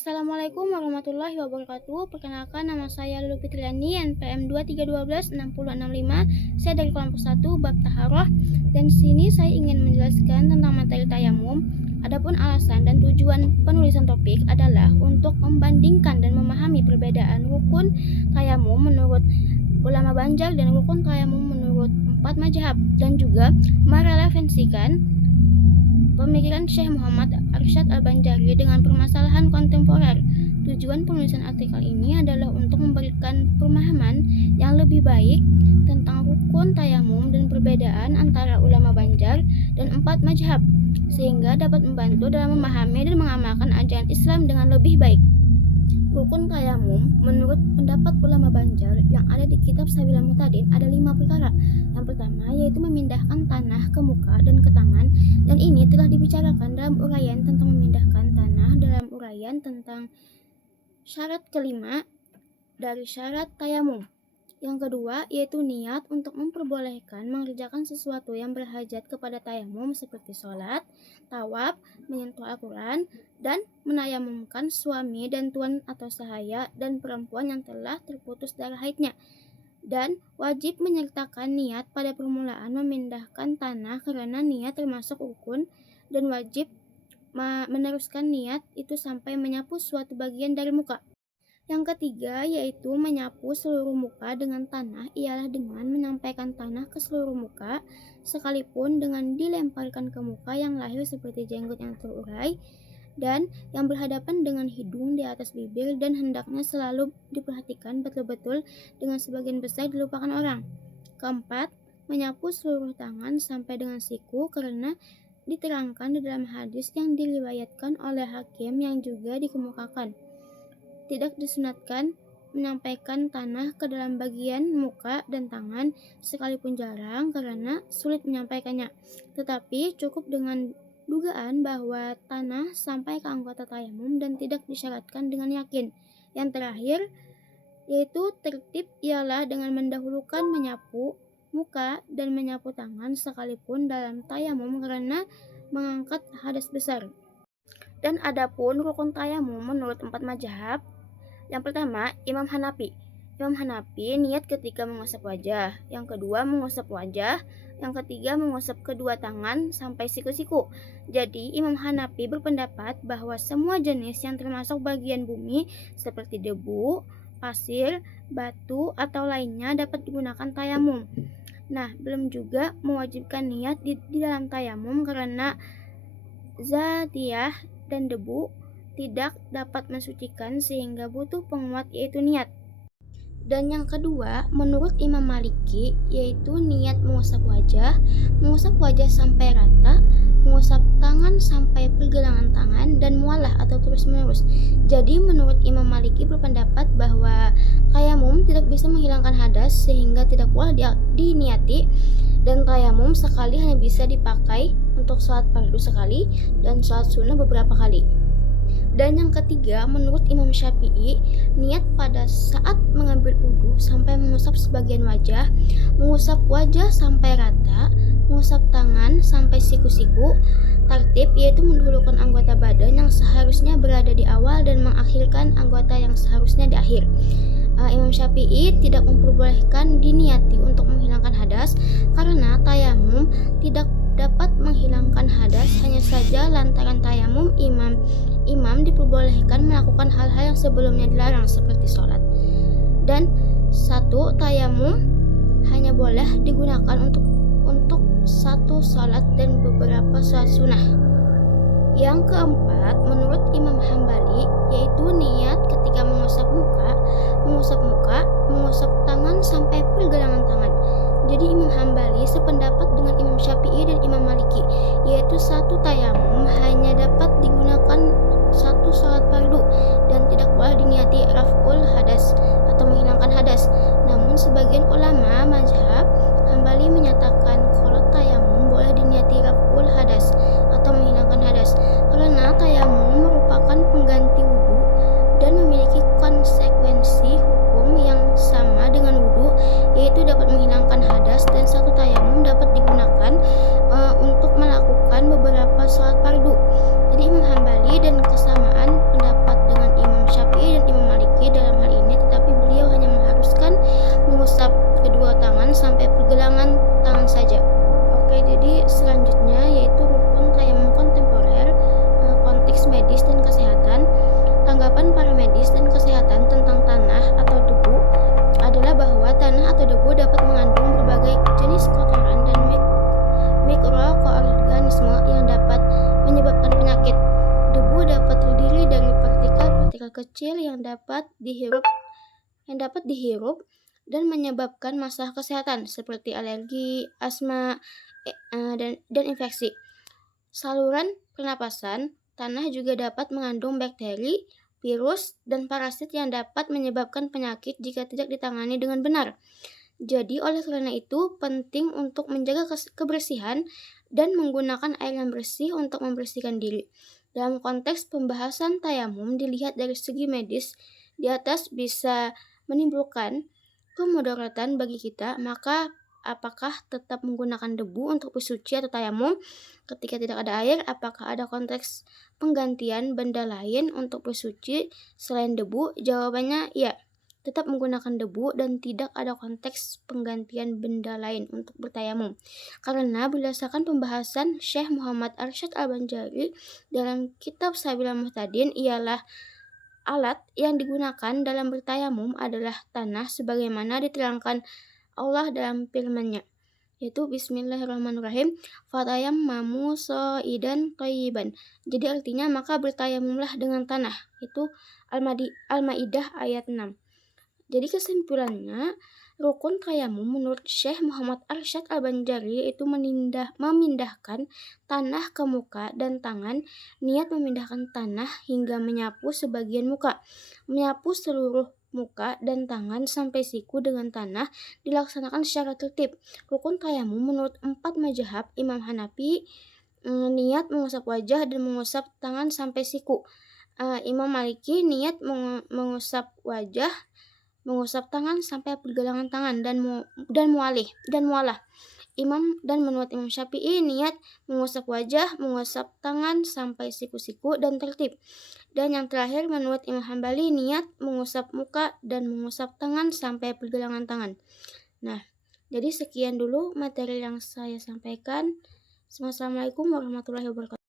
Assalamualaikum warahmatullahi wabarakatuh. Perkenalkan, nama saya Lulu Fitriani, NPM 23126065. Saya dari kelompok 1 bab taharah, dan di sini saya ingin menjelaskan tentang materi tayamum. Adapun alasan dan tujuan penulisan topik adalah untuk membandingkan dan memahami perbedaan rukun tayamum menurut ulama Banjar dan rukun tayamum menurut 4 mazhab, dan juga merelevansikan pemikiran Syekh Muhammad Arsyad Al-Banjari dengan permasalahan kontemporer. Tujuan penulisan artikel ini adalah untuk memberikan pemahaman yang lebih baik tentang rukun tayamum dan perbedaan antara ulama Banjar dan 4 mazhab, sehingga dapat membantu dalam memahami dan mengamalkan ajaran Islam dengan lebih baik. Rukun tayamum menurut pendapat ulama Banjar yang ada di kitab Sabilul Muhtadin ada 5 perkara. Yang pertama yaitu memindahkan tanah ke muka dan ke tangan, dan ini telah dibicarakan dalam uraian tentang memindahkan tanah dalam uraian tentang syarat kelima dari syarat tayamum. Yang kedua yaitu niat untuk memperbolehkan mengerjakan sesuatu yang berhajat kepada tayamum seperti sholat, tawaf, menyentuh Al-Quran, dan menayamumkan suami dan tuan atau sahaya dan perempuan yang telah terputus darah haidnya. Dan wajib menyertakan niat pada permulaan memindahkan tanah karena niat termasuk rukun, dan wajib meneruskan niat itu sampai menyapu suatu bagian dari muka. Yang ketiga yaitu menyapu seluruh muka dengan tanah ialah dengan menyampaikan tanah ke seluruh muka, sekalipun dengan dilemparkan ke muka yang lahir seperti jenggot yang terurai dan yang berhadapan dengan hidung di atas bibir, dan hendaknya selalu diperhatikan betul-betul dengan sebagian besar dilupakan orang. Keempat, menyapu seluruh tangan sampai dengan siku karena diterangkan di dalam hadis yang diriwayatkan oleh Hakim yang juga dikemukakan. Tidak disunatkan menyampaikan tanah ke dalam bagian muka dan tangan, sekalipun jarang karena sulit menyampaikannya. Tetapi cukup dengan dugaan bahwa tanah sampai ke anggota tayamum dan tidak disyaratkan dengan yakin. Yang terakhir yaitu tertib ialah dengan mendahulukan menyapu muka dan menyapu tangan sekalipun dalam tayamum karena mengangkat hadas besar. Dan adapun rukun tayamum menurut 4 mazhab, yang pertama, Imam Hanafi. Imam Hanafi niat ketika mengusap wajah. Yang kedua, mengusap wajah. Yang ketiga, mengusap kedua tangan sampai siku-siku. Jadi, Imam Hanafi berpendapat bahwa semua jenis yang termasuk bagian bumi seperti debu, pasir, batu, atau lainnya dapat digunakan tayamum. Nah, belum juga mewajibkan niat di dalam tayamum karena zatiyah dan debu tidak dapat mensucikan sehingga butuh penguat yaitu niat. Dan yang kedua, menurut Imam Maliki yaitu niat mengusap wajah sampai rata, mengusap tangan sampai pergelangan tangan, dan mualah atau terus menerus. Jadi menurut Imam Maliki berpendapat bahwa tayamum tidak bisa menghilangkan hadas sehingga tidak boleh diniati, dan tayamum sekali hanya bisa dipakai untuk sholat fardu sekali dan sholat sunnah beberapa kali. Dan yang ketiga, menurut Imam Syafi'i, niat pada saat mengambil wudhu sampai mengusap sebagian wajah, mengusap wajah sampai rata, mengusap tangan sampai siku-siku. Tartib yaitu mendahulukan anggota badan yang seharusnya berada di awal dan mengakhirkan anggota yang seharusnya di akhir. Imam Syafi'i tidak memperbolehkan diniati untuk menghilangkan hadas karena tayamum tidak dapat menghilangkan hadas, hanya saja lantaran tayamum imam diperbolehkan melakukan hal-hal yang sebelumnya dilarang seperti sholat. Dan satu, tayamum hanya boleh digunakan untuk satu sholat dan beberapa sholat sunnah. Yang keempat, menurut Imam Hambali yaitu niat ketika mengusap muka, mengusap tangan sampai pergelangan tangan. Jadi Imam Hambali sependapat dengan Imam Syafi'i dan Imam Maliki, yaitu satu tayamum hanya dapat digunakan satu sholat fardu dan tidak boleh diniati raf'ul hadas atau menghilangkan hadas. Namun sebagian ulama mazhab Hambali menyatakan kalau tayamum boleh diniati raf'ul hadas atau menghilangkan hadas karena tayamum hal kecil yang dapat dihirup dan menyebabkan masalah kesehatan seperti alergi, asma, dan infeksi. Saluran pernapasan tanah juga dapat mengandung bakteri, virus, dan parasit yang dapat menyebabkan penyakit jika tidak ditangani dengan benar. Jadi, oleh karena itu, penting untuk menjaga kebersihan dan menggunakan air yang bersih untuk membersihkan diri. Dalam konteks pembahasan tayamum dilihat dari segi medis, di atas bisa menimbulkan kemudaratan bagi kita, maka apakah tetap menggunakan debu untuk bersuci atau tayamum? Ketika tidak ada air, apakah ada konteks penggantian benda lain untuk bersuci selain debu? Jawabannya ya, tetap menggunakan debu dan tidak ada konteks penggantian benda lain untuk bertayamum. Karena berdasarkan pembahasan Syekh Muhammad Arsyad Al-Banjari dalam kitab Sabilul Muhtadin, ialah alat yang digunakan dalam bertayamum adalah tanah sebagaimana diterangkan Allah dalam firman-Nya, yaitu Bismillahirrahmanirrahim, fatayammamu sha'idan thayyiban. Jadi artinya maka bertayamumlah dengan tanah. Itu Al-Maidah ayat 6. Jadi kesimpulannya, rukun tayamum menurut Syekh Muhammad Arsyad Al-Banjari itu memindahkan tanah ke muka dan tangan, niat memindahkan tanah hingga menyapu sebagian muka, menyapu seluruh muka dan tangan sampai siku dengan tanah dilaksanakan secara tertib. Rukun tayamum menurut 4 mazhab Imam Hanafi, niat mengusap wajah dan mengusap tangan sampai siku. Imam Maliki niat mengusap wajah, mengusap tangan sampai pergelangan tangan dan mualah. Menurut Imam Syafi'i niat mengusap wajah, mengusap tangan sampai siku-siku dan tertib. Dan yang terakhir menurut Imam Hambali niat mengusap muka dan mengusap tangan sampai pergelangan tangan. Nah, jadi sekian dulu materi yang saya sampaikan. Wassalamualaikum warahmatullahi wabarakatuh.